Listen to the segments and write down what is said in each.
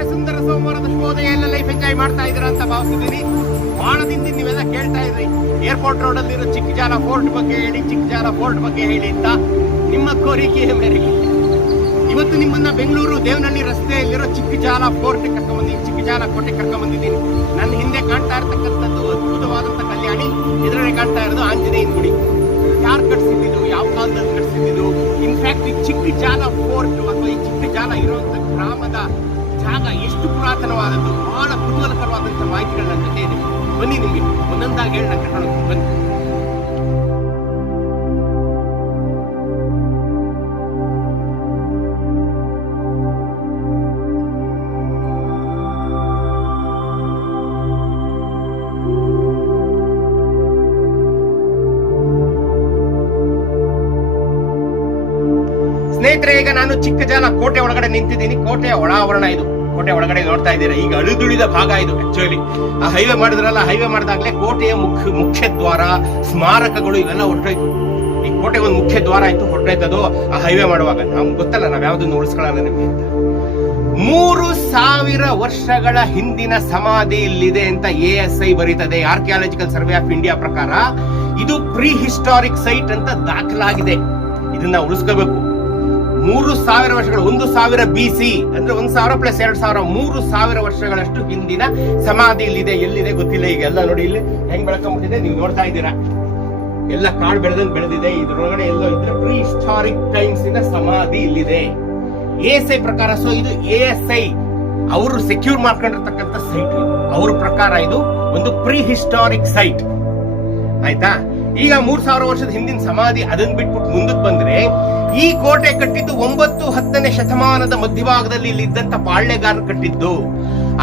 ಸ್ನೇಹಿತರೆ, ಸುಂದರ ಸೋಮವಾರದ ಶುಭೋದಯ. ಎಲ್ಲ ಲೈಫ್ ಎಂಜಾಯ್ ಮಾಡ್ತಾ ಇದ್ದೀರಾ ಅಂತ ಭಾವಿಸಿದ್ದೀನಿ. ಬಹಳ ದಿನದಿಂದ ನೀವೆಲ್ಲ ಕೇಳ್ತಾ ಇದ್ರಿ ಏರ್ಪೋರ್ಟ್ ರೋಡ್ ಅಲ್ಲಿರೋ ಚಿಕ್ಕಜಾಲ ಫೋರ್ಟ್ ಬಗ್ಗೆ ಹೇಳಿ, ಚಿಕ್ಕಜಾಲ ಫೋರ್ಟ್ ಬಗ್ಗೆ ಹೇಳಿ ಅಂತ. ನಿಮ್ಮ ಕೋರಿಕೆಯ ಮೇರೆಗೆ ಇವತ್ತು ನಿಮ್ಮನ್ನ ಬೆಂಗಳೂರು ದೇವನಹಳ್ಳಿ ರಸ್ತೆಯಲ್ಲಿರೋ ಚಿಕ್ಕಜಾಲ ಫೋರ್ಟ್ ಕರ್ಕೊಂಡ್ಬಂದಿದ್ದೀನಿ, ಚಿಕ್ಕಜಾಲ ಕೋಟೆ ಕರ್ಕೊಂಡ್ಬಂದಿದ್ದೀನಿ. ನನ್ನ ಹಿಂದೆ ಕಾಣ್ತಾ ಇರ್ತಕ್ಕಂಥದ್ದು ಅದ್ಭುತವಾದಂಥ ಕಲ್ಯಾಣಿ, ಎದುರುಗಡೆ ಕಾಣ್ತಾ ಇರೋದು ಆಂಜನೇಯನ ಗುಡಿ. ಯಾರು ಕಟ್ಸಿದ್ದು, ಯಾವ ಕಾಲದಲ್ಲಿ ಕಟ್ಸಿದ್ದು, ಇನ್ಫ್ಯಾಕ್ಟ್ ಈ ಚಿಕ್ಕಜಾಲ ಫೋರ್ಟ್ ಅಥವಾ ಈ ಚಿಕ್ಕಜಾಲ ಇರುವಂತ ಗ್ರಾಮದ ಜಾಗ ಎಷ್ಟು ಪುರಾತನವಾದದ್ದು, ಬಹಳ ಕುತೂಹಲಕರವಾದಂಥ ಮಾಹಿತಿಗಳು ನನ್ನ ಜೊತೆ ಇದೆ. ಬನ್ನಿ ನಿಮಗೆ ಒಂದೊಂದಾಗಿ ಹೇಳಿ ನಾನು ಕರ್ಕೊಂಡು ಹೋಗ್ತೀನಿ. ಬನ್ನಿ. ಸ್ನೇಹಿತರೆ, ಈಗ ನಾನು ಚಿಕ್ಕಜಾಲ ಕೋಟೆ ಒಳಗಡೆ ನಿಂತಿದ್ದೀನಿ. ಕೋಟೆಯ ಒಳಾವರಣ ಇದು. ಕೋಟೆ ಒಳಗಡೆ ನೋಡ್ತಾ ಇದ್ದೀರಾ, ಈಗ ಅಳಿದುಳಿದ ಭಾಗ ಇದು. ಆಕ್ಚುಲಿ ಆ ಹೈವೇ ಮಾಡಿದ್ರಲ್ಲ, ಹೈವೇ ಮಾಡಿದಾಗಲೇ ಕೋಟೆಯ ಮುಖ್ಯ ದ್ವಾರ, ಸ್ಮಾರಕಗಳು ಇವೆಲ್ಲ ಹೊರಟೋಯ್ತು. ಈ ಕೋಟೆ ಒಂದು ಮುಖ್ಯ ದ್ವಾರ ಆಯ್ತು, ಹೊರಟೋಯ್ತದು ಆ ಹೈವೇ ಮಾಡುವಾಗ. ನಮ್ಗೆ ಗೊತ್ತಲ್ಲ, ನಾವ್ ಯಾವ್ದನ್ನು ಉಳಿಸ್ಕೊಳ್ಳಲ್ಲ ನಿಮ್ಗೆ ಅಂತ. 3000 ವರ್ಷಗಳ ಹಿಂದಿನ ಸಮಾಧಿ ಇಲ್ಲಿದೆ ಅಂತ ASI ಬರೀತದೆ, ಆರ್ಕಿಯಾಲಜಿಕಲ್ ಸರ್ವೆ ಆಫ್ ಇಂಡಿಯಾ ಪ್ರಕಾರ. ಇದು ಪ್ರೀ ಹಿಸ್ಟಾರಿಕ್ ಸೈಟ್ ಅಂತ ದಾಖಲಾಗಿದೆ. ಇದನ್ನ ಉಳಿಸ್ಕೋಬೇಕು. 3000 ವರ್ಷಗಳು, 1000 BC ಅಂದ್ರೆ 1000 + 2000, 3000 ವರ್ಷಗಳಷ್ಟು ಹಿಂದಿನ ಸಮಾಧಿ ಇಲ್ಲಿದೆ. ಎಲ್ಲಿದೆ ಗೊತ್ತಿಲ್ಲ. ಈಗ ಎಲ್ಲ ನೋಡಿ ಇಲ್ಲಿ ಹೆಂಗ್ ಬೆಳ್ಕೊಂಡ್ಬಿಟ್ಟಿದೆ, ನೀವು ನೋಡ್ತಾ ಇದ್ದೀರಾ. ಎಲ್ಲ ಕಾಡು ಬೆಳೆದಿದೆ. ಇದ್ರೊಳಗಡೆ ಎಲ್ಲೋ ಇದ್ರೆ ಪ್ರೀ ಹಿಸ್ಟಾರಿಕ್ ಟೈಮ್ಸ್ ಇನ ಸಮಾಧಿ ಇಲ್ಲಿದೆ ASI ಪ್ರಕಾರ. ಸೊ ಇದು ASI ಅವರು ಸೆಕ್ಯೂರ್ ಮಾಡ್ಕೊಂಡಿರ್ತಕ್ಕಂಥ ಸೈಟ್. ಅವ್ರ ಪ್ರಕಾರ ಇದು ಒಂದು ಪ್ರೀ ಹಿಸ್ಟಾರಿಕ್ ಸೈಟ್. ಆಯ್ತಾ? ಈಗ 3000 ವರ್ಷದ ಹಿಂದಿನ ಸಮಾಧಿ, ಅದನ್ನ ಬಿಟ್ಬಿಟ್ಟು ಮುಂದಕ್ಕೆ ಬಂದ್ರೆ ಈ ಕೋಟೆ ಕಟ್ಟಿದ್ದು 9-10ನೇ ಶತಮಾನದ ಮಧ್ಯಭಾಗದಲ್ಲಿ ಇಲ್ಲಿ ಇದ್ದಂತ ಪಾಳ್ಯಗಾರರು ಕಟ್ಟಿದ್ದು.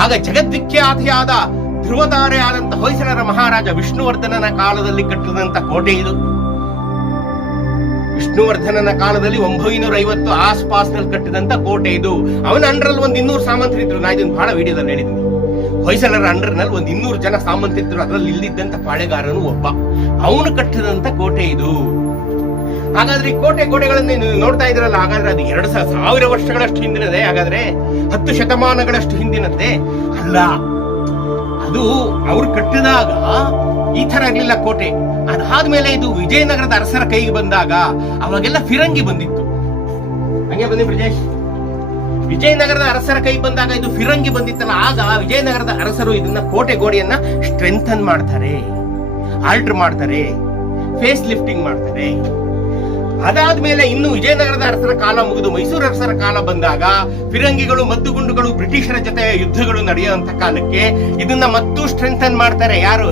ಆಗ ಜಗದ್ವಿಖ್ಯಾತಿಯಾದ ಧ್ರುವತಾರೆ ಆದಂತ ಹೊಯ್ಸಳರ ಮಹಾರಾಜ ವಿಷ್ಣುವರ್ಧನನ ಕಾಲದಲ್ಲಿ ಕಟ್ಟಿದಂತ ಕೋಟೆ ಇದು. ವಿಷ್ಣುವರ್ಧನನ ಕಾಲದಲ್ಲಿ 950 ಆಸ್ಪಾಸ್ನಲ್ಲಿ ಕಟ್ಟಿದಂತ ಕೋಟೆ ಇದು. ಅವನ ಅಂಡರಲ್ಲಿ 200 ಸಾಮಂತರಿದ್ರು. ನಾ ಇದನ್ನ ಬಹಳ ವಿಡಿಯೋದಲ್ಲಿ ಹೇಳಿದ್ದೀನಿ. ಹೊಯ್ಸಳರ ಅಂಡರ್ನಲ್ಲಿ 200 ಜನ ಸಾಮಂತರಿದ್ರು. ಅದರಲ್ಲಿ ಇಲ್ಲಿದ್ದಂತ ಪಾಳೆಗಾರನು ಒಬ್ಬ. ಅವನು ಕಟ್ಟಿದಂತ ಕೋಟೆ ಇದು. ಹಾಗಾದ್ರೆ ಈ ಕೋಟೆ ಗೋಡೆಗಳನ್ನ ನೀವು ನೋಡ್ತಾ ಇದ್ರಲ್ಲ, ಹಾಗಾದ್ರೆ ಅದು 2000 ವರ್ಷಗಳಷ್ಟು ಹಿಂದಿನದೇ? ಹಾಗಾದ್ರೆ 10 ಶತಮಾನಗಳಷ್ಟು ಹಿಂದಿನದ್ದೇ? ಅಲ್ಲ. ಅದು ಅವ್ರು ಕಟ್ಟಿದಾಗ ಈ ತರ ಇರ್ಲಿಲ್ಲ ಕೋಟೆ. ಅದಾದ್ಮೇಲೆ ಇದು ವಿಜಯನಗರದ ಅರಸರ ಕೈಗೆ ಬಂದಾಗ ಅವಾಗೆಲ್ಲ ಫಿರಂಗಿ ಬಂದಿತ್ತು. ಹಂಗೆ ಬನ್ನಿ ಬ್ರಿಜೇಶ್. ವಿಜಯನಗರದ ಅರಸರ ಕೈ ಬಂದಾಗ ಇದು ಫಿರಂಗಿ ಬಂದಿತ್ತಲ್ಲ, ಆಗ ವಿಜಯನಗರದ ಅರಸರು ಇದನ್ನ ಕೋಟೆ ಗೋಡೆಯನ್ನ ಸ್ಟ್ರೆಂಥನ್ ಮಾಡ್ತಾರೆ, ಆಲ್ಟರ್ ಮಾಡ್ತಾರೆ, ಫೇಸ್ ಲಿಫ್ಟಿಂಗ್ ಮಾಡ್ತಾರೆ. ಅದಾದ್ಮೇಲೆ ಇನ್ನು ವಿಜಯನಗರದ ಅರಸರ ಕಾಲ ಮುಗಿದು ಮೈಸೂರು ಅರಸರ ಕಾಲ ಬಂದಾಗ ಫಿರಂಗಿಗಳು, ಮದ್ದುಗುಂಡುಗಳು, ಬ್ರಿಟಿಷರ ಜೊತೆ ಯುದ್ಧಗಳು ನಡೆಯುವಂತ ಕಾಲಕ್ಕೆ ಇದನ್ನ ಮತ್ತೂ ಸ್ಟ್ರೆಂಥನ್ ಮಾಡ್ತಾರೆ. ಯಾರು?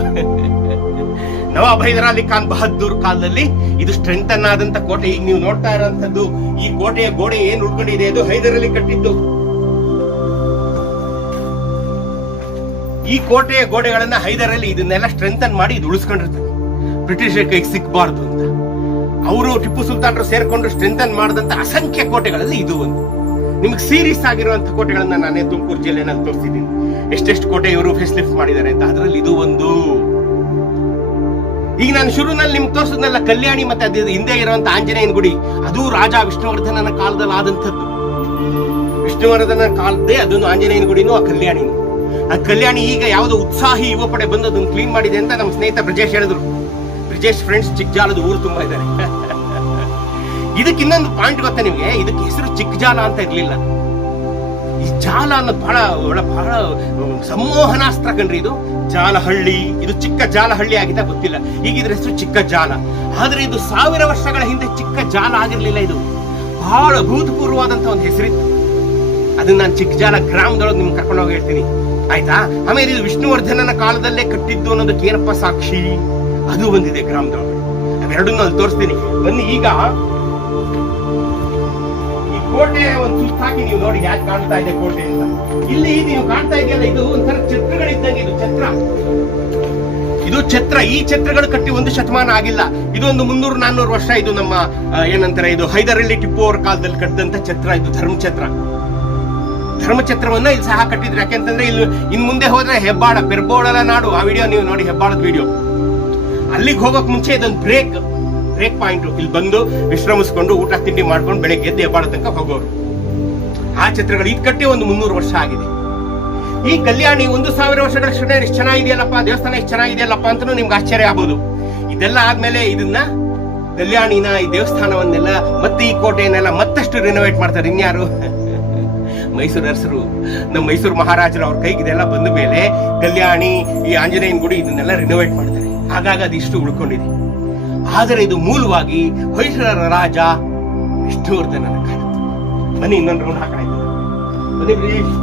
ನವಾಬ್ ಹೈದರ್ ಅಲಿ ಖಾನ್ ಬಹದ್ದೂರ್ ಕಾಲದಲ್ಲಿ ಇದು ಸ್ಟ್ರೆಂಥನ್ ಆದಂತ ಕೋಟೆ. ಈಗ ನೀವು ನೋಡ್ತಾ ಇರುವಂತದ್ದು ಈ ಕೋಟೆಯ ಗೋಡೆ ಏನ್ ಉಳ್ಕೊಂಡಿದೆ, ಅದು ಹೈದರ್ ಅಲಿ ಕಟ್ಟಿದ್ದು. ಈ ಕೋಟೆಯ ಗೋಡೆಗಳನ್ನ ಹೈದರ್ ಅಲಿ ಇದನ್ನೆಲ್ಲ ಸ್ಟ್ರೆಂಥನ್ ಮಾಡಿ ಇದು ಉಳಿಸ್ಕೊಂಡಿರ್ತಾರೆ, ಬ್ರಿಟಿಷರ ಕೈಗೆ ಸಿಕ್ಬಾರ್ದು ಅಂತ. ಅವರು ಟಿಪ್ಪು ಸುಲ್ತಾನರು ಸೇರ್ಕೊಂಡು ಸ್ಟ್ರೆಂಥನ್ ಮಾಡಿದಂತ ಅಸಂಖ್ಯ ಕೋಟೆಗಳಲ್ಲಿ ಇದು ಒಂದು. ನಿಮ್ಗೆ ಸೀರೀಸ್ ಆಗಿರುವಂತ ಕೋಟೆಗಳನ್ನ ನಾನೇ ತುಮಕೂರು ಜಿಲ್ಲೆನಲ್ಲಿ ತೋರಿಸಿದ್ದೀನಿ, ಎಷ್ಟೆಷ್ಟು ಕೋಟೆ ಇವರು ಫೇಸ್ ಲಿಫ್ಟ್ ಮಾಡಿದ್ದಾರೆ ಅಂತ. ಅದರಲ್ಲಿ ಇದು ಒಂದು. ಈಗ ನಾನು ಶುರುನಲ್ಲಿ ನಿಮ್ಗೆ ತೋರಿಸಿದ್ನಲ್ಲ ಕಲ್ಯಾಣಿ, ಮತ್ತೆ ಅದು ಹಿಂದೆ ಇರುವಂತ ಆಂಜನೇಯನ ಗುಡಿ, ಅದು ರಾಜ ವಿಷ್ಣುವರ್ಧನನ ಕಾಲದಲ್ಲಿ ಆದಂಥದ್ದು. ವಿಷ್ಣುವರ್ಧನ ಕಾಲದ್ದೇ ಅದನ್ನು ಆಂಜನೇಯನ ಗುಡಿನೂ ಆ ಕಲ್ಯಾಣಿನೂ. ಆ ಕಲ್ಯಾಣಿ ಈಗ ಯಾವುದೋ ಉತ್ಸಾಹಿ ಯುವ ಪಡೆ ಬಂದು ಅದನ್ನು ಕ್ಲೀನ್ ಮಾಡಿದೆ ಅಂತ ನಮ್ಮ ಸ್ನೇಹಿತ ಬ್ರಿಜೇಶ್ ಹೇಳಿದ್ರು. ಬ್ರಿಜೇಶ್ ಫ್ರೆಂಡ್ಸ್ ಚಿಕ್ಕಜಾಲದ ಊರು ತುಂಬಾ ಇದ್ದಾರೆ. ಇದಕ್ಕೆ ಇನ್ನೊಂದು ಪಾಯಿಂಟ್ ಗೊತ್ತಾ ನಿಮ್ಗೆ? ಇದಕ್ಕೆ ಹೆಸರು ಚಿಕ್ಕಜಾಲ ಅಂತ ಇರ್ಲಿಲ್ಲ. ಈ ಜಾಲ ಅನ್ನೋದು ಬಹಳ ಸಂಮೋಹನಾಸ್ತ್ರ ಕಣ್ರಿ. ಇದು ಜಾಲಹಳ್ಳಿ, ಇದು ಚಿಕ್ಕ ಜಾಲಹಳ್ಳಿ ಆಗಿದ್ದ ಗೊತ್ತಿಲ್ಲ. ಈಗ ಇದ್ರ ಹೆಸರು ಚಿಕ್ಕ ಜಾಲ. ಆದ್ರೆ ಇದು 1000 ವರ್ಷಗಳ ಹಿಂದೆ ಚಿಕ್ಕ ಜಾಲ ಆಗಿರ್ಲಿಲ್ಲ. ಇದು ಬಹಳ ಭೂತಪೂರ್ವವಾದಂತ ಒಂದು ಹೆಸರಿತ್ತು. ಅದನ್ನ ನಾನು ಚಿಕ್ಕಜಾಲ ಗ್ರಾಮದೊಳಗೆ ನಿಮ್ಗೆ ಕರ್ಕೊಂಡು ಹೋಗಿ ಹೇಳ್ತೀನಿ, ಆಯ್ತಾ? ಆಮೇಲೆ ಇದು ವಿಷ್ಣುವರ್ಧನನ ಕಾಲದಲ್ಲೇ ಕಟ್ಟಿದ್ದು ಅನ್ನೋದಕ್ಕೆ ಏನಪ್ಪ ಸಾಕ್ಷಿ? ಅದು ಬಂದಿದೆ ಗ್ರಾಮದೊಳಗೆ. ಅವೆರಡನ್ನೂ ಅಲ್ಲಿ ತೋರಿಸ್ತೀನಿ ಬನ್ನಿ. ಈಗ ಈ ಕೋಟೆ ಒಂದು ಸುತ್ತಾಕಿ ನೀವು ನೋಡಿ ಯಾಕೆ ಕಾಣ್ತಾ ಇದೆ ಕೋಟೆ ಅಂತ. ಇಲ್ಲಿ ನೀವು ಕಾಣ್ತಾ ಇದೆಯಲ್ಲ, ಇದು ಒಂಥರ ಛತ್ರಗಳಿದ್ದಂಗೆ. ಇದು ಛತ್ರ. ಈ ಛತ್ರಗಳು ಕಟ್ಟಿ 1 ಶತಮಾನ ಆಗಿಲ್ಲ. ಇದು ಒಂದು 300-400 ವರ್ಷ. ಇದು ನಮ್ಮ ಏನಂತಾರೆ, ಇದು ಹೈದರ್ ಅಲಿ ಟಿಪ್ಪು ಅವರ ಕಾಲದಲ್ಲಿ ಕಟ್ಟಿದಂತ ಛತ್ರ. ಇದು ಧರ್ಮಛತ್ರವನ್ನ ಇಲ್ಲಿ ಸಹ ಕಟ್ಟಿದ್ರು. ಯಾಕೆಂತಂದ್ರೆ ಇಲ್ಲಿ ಇನ್ ಮುಂದೆ ಹೋದ್ರೆ ಹೆಬ್ಬಾಳ, ಪೆರ್ಬೋಳಲ ನಾಡು, ಆ ವಿಡಿಯೋ ನೀವು ನೋಡಿ, ಹೆಬ್ಬಾಳದ ವಿಡಿಯೋ. ಅಲ್ಲಿಗೆ ಹೋಗಕ್ ಮುಂಚೆ ಇದೊಂದು ಬ್ರೇಕ್ ಪಾಯಿಂಟ್. ಇಲ್ಲಿ ಬಂದು ವಿಶ್ರಮಿಸ್ಕೊಂಡು ಊಟ ತಿಂಡಿ ಮಾಡ್ಕೊಂಡು ಬೆಳಗ್ಗೆ ಎದ್ದು ಹೆಬ್ಬಾಳ ತನಕ ಹೋಗೋರು. ಆ ಛತ್ರಗಳು ಇದು ಕಟ್ಟಿ ಒಂದು 300 ವರ್ಷ ಆಗಿದೆ. ಈ ಕಲ್ಯಾಣಿ 1000 ವರ್ಷಗಳಷ್ಟೇ ಎಷ್ಟು ಚೆನ್ನಾಗಿದೆಯಲ್ಲಪ್ಪ, ದೇವಸ್ಥಾನ ಎಷ್ಟು ಚೆನ್ನಾಗಿದೆಯಲ್ಲಪ್ಪ ಅಂತಲೂ ನಿಮ್ಗೆ ಆಶ್ಚರ್ಯ ಆಗ್ಬೋದು. ಇದೆಲ್ಲ ಆದ್ಮೇಲೆ ಇದನ್ನ ಕಲ್ಯಾಣಿನ, ಈ ದೇವಸ್ಥಾನವನ್ನೆಲ್ಲ ಮತ್ತೆ ಈ ಕೋಟೆಯನ್ನೆಲ್ಲ ಮತ್ತಷ್ಟು ರಿನೋವೇಟ್ ಮಾಡ್ತಾರೆ. ಇನ್ಯಾರು? ಮೈಸೂರು ಅರಸರು, ನಮ್ಮ ಮೈಸೂರು ಮಹಾರಾಜರು ಅವ್ರ ಕೈಗೆ ಇದೆಲ್ಲ ಬಂದ ಮೇಲೆ ಕಲ್ಯಾಣಿ, ಈ ಆಂಜನೇಯನ ಗುಡಿ ಇದನ್ನೆಲ್ಲ ರಿನೋವೇಟ್ ಮಾಡ್ತಾರೆ. ಹಾಗಾಗಿ ಅದಿಷ್ಟು ಉಳ್ಕೊಂಡಿದೆ. ಆದರೆ ಇದು ಮೂಲವಾಗಿ ಹೊಯ್ಸಳರ ರಾಜ ವಿಷ್ಣುವರ್ಧನನ ಕಾಲ. ಬನ್ನಿ ಇನ್ನೊಂದು ರೌಂಡ್ ಹಾಕೋಣ. ಬನ್ನಿ ಬ್ರಿಜೇಶ್.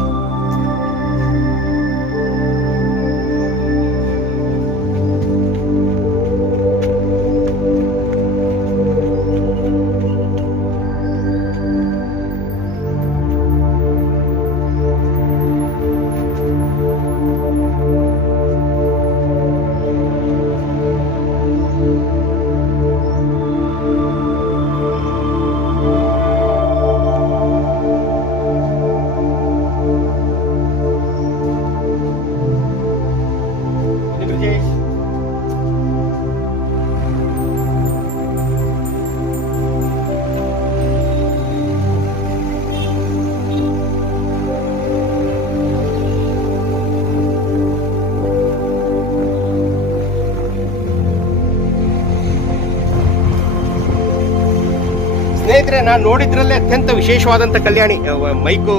ಸ್ನೇಹಿತರೆ, ನಾನು ನೋಡಿದ್ರಲ್ಲೇ ಅತ್ಯಂತ ವಿಶೇಷವಾದಂಥ ಕಲ್ಯಾಣಿ. ಮೈಕು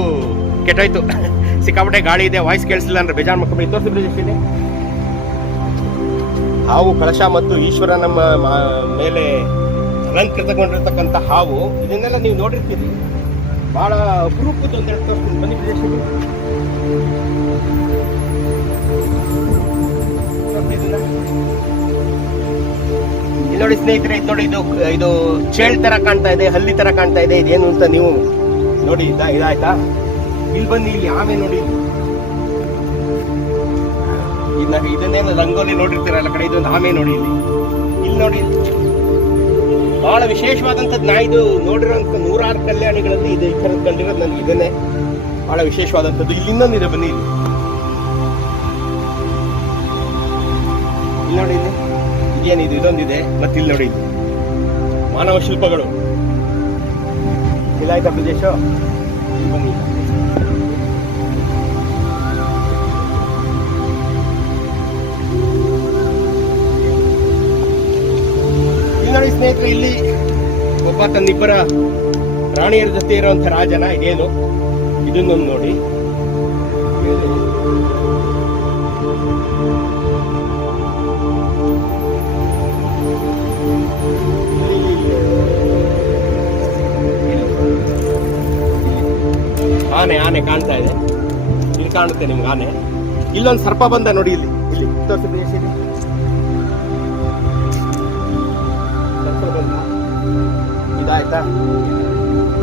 ಕೆಟ್ಟೋಯ್ತು, ಸಿಕ್ಕಾಪಟ್ಟೆ ಗಾಳಿ ಇದೆ, ವಾಯ್ಸ್ ಕೇಳಿಸಿಲ್ಲ ಅಂದ್ರೆ ಬೇಜಾರು ಮಾಡ್ಕೊಂಡು ತೋರಿಸಿ ಬ್ರಿಜೇಶ್. ಹಾವು ಕಳಶ ಮತ್ತು ಈಶ್ವರ ನಮ್ಮ ಮೇಲೆ ಅಲಂಕೃತಗೊಂಡಿರ್ತಕ್ಕಂಥ ಹಾವು, ಇದನ್ನೆಲ್ಲ ನೀವು ನೋಡಿರ್ತೀರಿ. ಬಹಳ ಅಪರೂಪದ ಒಂದೆರಡು ತೋರಿಸ್ತೀನಿ. ಬನ್ನಿ ಬ್ರಿಜೇಶ್. ಇಲ್ಲಿ ನೋಡಿ ಸ್ನೇಹಿತರೆ, ಇದು ನೋಡಿ, ಇದು ಚೇಳ್ ತರ ಕಾಣ್ತಾ ಇದೆ, ಹಲ್ಲಿ ತರ ಕಾಣ್ತಾ ಇದೆ. ಇದೇನು ಅಂತ ನೀವು ನೋಡಿ. ಇದಾಯ್ತಾ? ಇಲ್ಲಿ ಬನ್ನಿ, ಇಲ್ಲಿ ಆಮೆ ನೋಡಿ. ಇದನ್ನೇನು ರಂಗೋಲಿ ನೋಡಿರ್ತೀರಲ್ಲ ಕಡೆ, ಇದೊಂದು ಆಮೆ ನೋಡಿ. ಇಲ್ಲಿ ನೋಡಿ, ಬಹಳ ವಿಶೇಷವಾದಂಥದ್ದು. ನಾ ಇದು ನೋಡಿರೋಂಥ 100 ಕಲ್ಯಾಣಿಗಳಲ್ಲಿ ಇದು ಈ ಥರದ್ದು ಕಂಡಿರೋದು ನನಗೆ ಇದನ್ನೇ ಬಹಳ ವಿಶೇಷವಾದಂಥದ್ದು. ಇಲ್ಲಿ ಇನ್ನೊಂದಿದೆ, ಬನ್ನಿ. ಇಲ್ಲಿ ನೋಡಿ, ಏನಿದು, ಇದೊಂದಿದೆ. ಮತ್ತೆ ಇಲ್ಲಿ ನೋಡಿ, ಮಾನವ ಶಿಲ್ಪಗಳು. ಇಲ್ಲಾಯ್ತಾ ಪ್ರದೇಶ? ಬನ್ನಿ. ಇಲ್ಲಿ ನೋಡಿ ಸ್ನೇಹಿತರೆ, ಇಲ್ಲಿ ಒಬ್ಬ ತನ್ನಿಬ್ಬರ ರಾಣಿಯರ ಜೊತೆ ಇರುವಂತ ರಾಜನ. ಇದೇನು? ಇದನ್ನೊಂದು ನೋಡಿ. ಆನೆ ಕಾಣ್ತಾ ಇದೆ, ಇಲ್ಲಿ ಕಾಣುತ್ತೆ ನಿಮ್ಗೆ ಆನೆ. ಇಲ್ಲೊಂದು ಸರ್ಪ ಬಂದ ನೋಡಿ, ಇಲ್ಲಿ ತೋರಿಸಿ. ಸರ್ಪ ಬಂದ, ಇದಾಯ್ತಾ?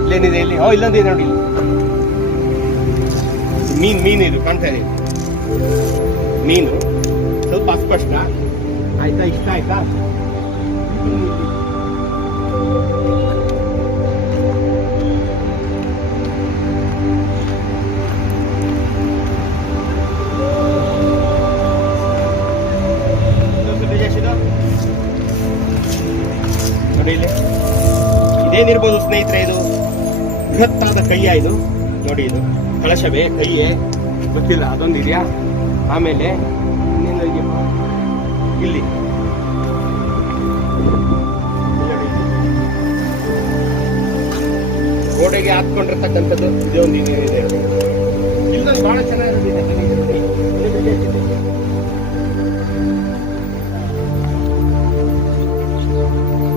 ಇಲ್ಲೇನಿದೆ? ಇಲ್ಲಿ ಇಲ್ಲೊಂದಿದೆ ನೋಡಿ. ಮೀನು ಇದು ಕಾಣ್ತಾ ಇದೆ. ಮೀನು ಸ್ವಲ್ಪ ಅಸ್ಪಷ್ಟ ಆಯ್ತಾ? ಇಷ್ಟ ಆಯ್ತಾ? ಇದೇನಿರ್ಬೋದು ಸ್ನೇಹಿತರೆ? ಇದು ಬೃಹತ್ತಾದ ಕೈಯ, ಇದು ನೋಡಿ. ಇದು ಕಳಶವೇ, ಕೈಯೇ ಗೊತ್ತಿಲ್ಲ, ಅದೊಂದು ಇದೆಯಾ? ಆಮೇಲೆ ಇನ್ನೇನು ಇದೆಯಪ್ಪ ಇಲ್ಲಿ? ಗೋಡೆಗೆ ಹಾಕೊಂಡಿರ್ತಕ್ಕಂಥದ್ದು ಇದೊಂದು ಇದೆ. ಇಲ್ಲೊಂದು ಬಹಳ ಚೆನ್ನಾಗಿರೋದಿದೆ.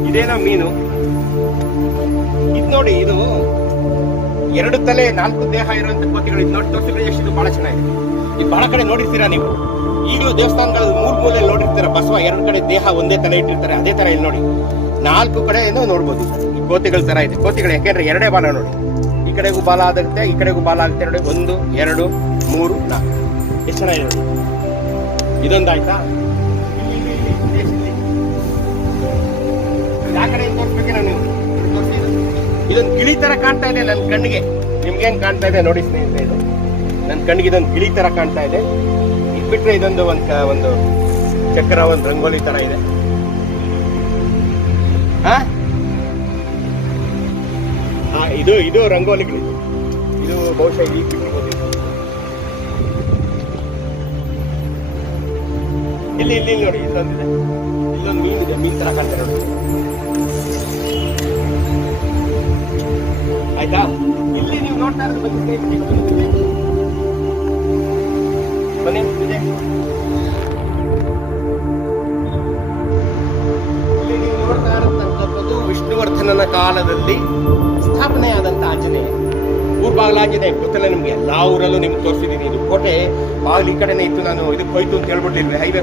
ಇದೇನೋ ಮೀನು. ಇದು ನೋಡಿ, ಇದು 2 ತಲೆ 4 ದೇಹ ಇರುವಂತ ಕೋತಿಗಳು. ಇದು ನೋಡಿ ತೋರಿಸಿದ್ರೆ ಎಷ್ಟು ಬಹಳ ಚೆನ್ನಾಗಿದೆ. ಇದು ಬಹಳ ಕಡೆ ನೋಡಿರ್ತೀರಾ ನೀವು. ಈಗಲೂ ದೇವಸ್ಥಾನಗಳ ಮೂಲೆ ನೋಡಿರ್ತೀರ, ಬಸವ 2 ಕಡೆ ದೇಹ ಒಂದೇ ತಲೆ ಇಟ್ಟಿರ್ತಾರೆ. ಅದೇ ತರ ಇಲ್ಲಿ ನೋಡಿ 4 ಕಡೆ ನೋಡ್ಬೋದು. ಈ ಕೋತಿಗಳ ತರ ಇದೆ. ಕೋತಿಗಳು ಯಾಕೆಂದ್ರೆ 2 ಬಾಲ ನೋಡಿ. ಈ ಕಡೆಗೂ ಬಾಲ ಆಗುತ್ತೆ, ಈ ಕಡೆಗೂ ಬಾಲ ಆಗುತ್ತೆ ನೋಡಿ. 1 2 3 4 ಎಷ್ಟು ಚೆನ್ನಾಗಿದೆ ನೋಡಿ. ಇದೊಂದಾಯ್ತಾ? ಆ ಕಡೆ ತೋರಿಸ್ಬೇಕೇನೋ ನೀವು. ಇದೊಂದು ಗಿಳಿ ತರ ಕಾಣ್ತಾ ಇದೆ ನನ್ನ ಕಣ್ಣಿಗೆ. ನಿಮ್ಗೇನ್ ಕಾಣ್ತಾ ಇದೆ ನೋಡಿ ಸ್ನೇಹಿತರೆ? ಇದು ನನ್ನ ಕಣ್ಣಿಗೆ ಇದೊಂದು ಗಿಳಿ ತರ ಕಾಣ್ತಾ ಇದೆ. ಇದು ಬಿಟ್ರೆ ಇದೊಂದು ಒಂದು ಚಕ್ರ, ಒಂದು ರಂಗೋಲಿ ತರ ಇದೆ. ಇದು ರಂಗೋಲಿಗಳು. ಇದು ಬಹುಶಃ ಈಗ ಬಿಟ್ಟಿರ್ಬೋದು. ಇಲ್ಲಿ ಇಲ್ಲಿ ನೋಡಿ, ಇಲ್ಲೊಂದಿದೆ, ಇಲ್ಲೊಂದು ಮೀನಿದೆ, ಮೀನ್ ತರ ಕಾಣ್ತಾರೆ ನೋಡಿ. ಆಯ್ತಾ? ಇಲ್ಲಿ ನೀವು ನೋಡ್ತಾ ಇರೋದು ಬನ್ನಿ ಬನ್ನಿ ಇದೆ. ಇಲ್ಲಿ ನೀವು ನೋಡ್ತಾ ಇರತಕ್ಕಂಥದ್ದು ವಿಷ್ಣುವರ್ಧನನ ಕಾಲದಲ್ಲಿ ಸ್ಥಾಪನೆಯಾದಂತ ಆಂಜನೇಯ. ಊರ್ ಬಾಗಿಲಾಗಿದೆ, ಗೊತ್ತಿಲ್ಲ ನಿಮ್ಗೆ, ಎಲ್ಲಾ ಊರಲ್ಲೂ ನಿಮ್ಗೆ ತೋರಿಸಿದೀನಿ. ಇದು ಕೋಟೆ ಬಾಗಿಲು ಈ ಕಡೆನೇ ಇತ್ತು, ನಾನು ಇದಕ್ಕೆ ಹೋಯ್ತು ಅಂತ ಹೇಳ್ಬಿಡ್ಲಿಲ್ವೇ, ಹೈವೇ